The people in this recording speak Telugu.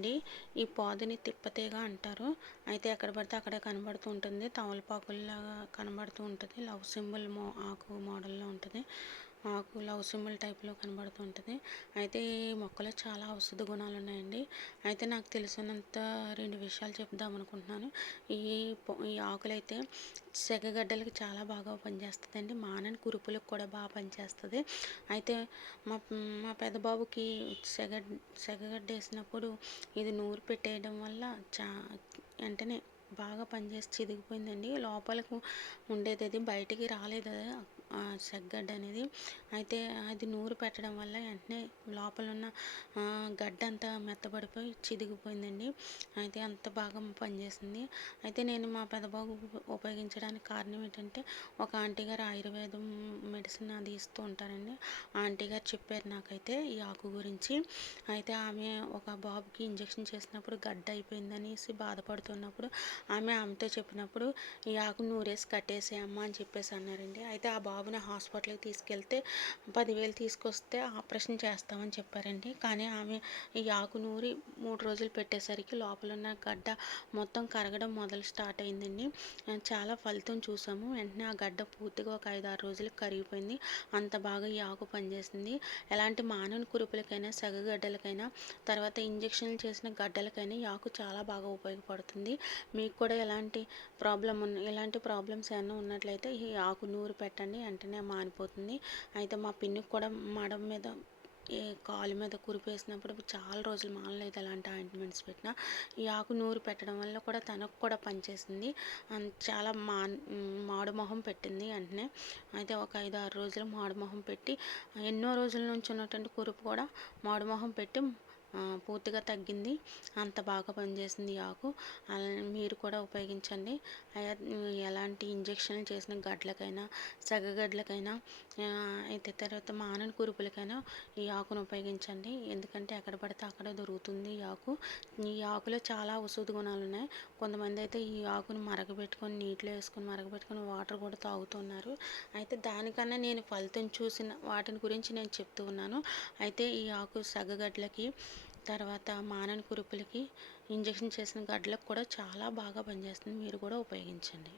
అండి. ఈ పాదుని తిప్పతీగ అంటారు. అయితే ఎక్కడ పడితే అక్కడ కనబడుతూ ఉంటుంది. తమలపాకుల్లాగా కనబడుతూ ఉంటది. లవ్ సింబల్ ఆకు మోడల్‌లో ఉంటది. ఆకు లవ్ సింబల్ టైప్‌లో కనబడుతూ ఉంటది. అయితే ఈ మొక్కలో చాలా ఔషధ గుణాలున్నాయండి. అయితే నాకు తెలిసినంత 2 విషయాలు చెప్దామనుకుంటున్నాను. ఈ ఈ ఆకులైతే సెగగడ్డలకి చాలా బాగా పనిచేస్తదండి. మానని కురుపులకు కూడా బాగా పనిచేస్తది. అయితే మా మా పెద్ద బాబుకి సెగ సెగగడ్డేసినప్పుడు ఇది నూరి పెట్టేయడం వల్ల వెంటనే బాగా పనిచేసి చిదిగిపోయిందండి. లోపలకు ఉండేదది బయటికి రాలేదు సెగ్గడ్డ అనేది. అయితే అది నూరి పెట్టడం వల్ల వెంటనే లోపలున్న గడ్డంతా మెత్తబడిపోయి చిదిగిపోయిందండి. అయితే అంత బాగా పనిచేసింది. అయితే నేను మా పెద్దబాబు ఉపయోగించడానికి కారణం ఏంటంటే, ఒక ఆంటీ గారు ఆయుర్వేదం మెడిసిన్ అది ఇస్తూ ఉంటారండి. ఆ ఆంటీ గారు చెప్పారు నాకైతే ఈ ఆకు గురించి. అయితే ఆమె ఒక బాబుకి ఇంజెక్షన్ చేసినప్పుడు గడ్డ అయిపోయిందనేసి బాధపడుతున్నప్పుడు ఆమెతో చెప్పినప్పుడు ఈ ఆకు నూరేసి కట్టేసేయమ్మా అని చెప్పేసి అన్నారండి. అయితే ఆ బాబుని హాస్పిటల్‌కి తీసుకెళ్తే 10,000 తీసుకొస్తే ఆపరేషన్ చేస్తామని చెప్పారండి. కానీ ఆమె ఈ ఆకు నూరి 3 రోజులు పెట్టేసరికి లోపలున్న గడ్డ మొత్తం కరగడం స్టార్ట్ అయిందండి. చాలా ఫలితం చూసాము. వెంటనే ఆ గడ్డ పూర్తిగా ఒక 5, 6 రోజులకు కరిగిపోయింది. అంత బాగా ఈ ఆకు పనిచేసింది. ఎలాంటి మానని కురుపులకైనా, సెగగడ్డలకైనా, తర్వాత ఇంజెక్షన్లు చేసిన గడ్డలకైనా ఈ ఆకు చాలా బాగా ఉపయోగపడుతుంది. మీకు కూడా ఎలాంటి ప్రాబ్లమ్స్ ఏమన్నా ఉన్నట్లయితే ఈ ఆకు నూరి పెట్టండి. వెంటనే మానిపోతుంది. అయితే మా పిన్నికి కూడా మడం మీద కాలు మీద కురిపేసినప్పుడు చాలా రోజులు మానలేదు ఎలాంటి ఆయింట్మెంట్స్ పెట్టినా. ఈ ఆకు నూరి పెట్టడం వల్ల కూడా తనకు కూడా పనిచేసింది. చాలా మాడు మొహం పెట్టింది వెంటనే. అయితే ఒక 5, 6 రోజులు మాడు మొహం పెట్టి ఎన్నో రోజుల నుంచి ఉన్నటువంటి కురుపు కూడా మాడు మొహం పెట్టి పూర్తిగా తగ్గింది. అంత బాగా పనిచేసింది ఈ ఆకు. అలానే మీరు కూడా ఉపయోగించండి. ఎలాంటి ఇంజెక్షన్లు చేసిన గడ్డలకైనా, సెగగడ్డలకైనా, అయితే తర్వాత మానని కురుపులకైనా ఈ ఆకును ఉపయోగించండి. ఎందుకంటే ఎక్కడ పడితే అక్కడ దొరుకుతుంది ఈ ఆకు. ఈ ఆకులో చాలా ఔషధ గుణాలు ఉన్నాయి. కొంతమంది అయితే ఈ ఆకును మరగబెట్టుకొని నీటిలో వేసుకొని మరగబెట్టుకొని వాటర్ కూడా తాగుతున్నారు. అయితే దానికన్నా నేను ఫలితం చూసిన వాటిని గురించి నేను చెప్తూ ఉన్నాను. అయితే ఈ ఆకు సెగగడ్డలకి, తర్వాత మానని కురుపులకి, ఇంజెక్షన్ చేసిన గడ్డలకు కూడా చాలా బాగా పనిచేస్తుంది. మీరు కూడా ఉపయోగించండి.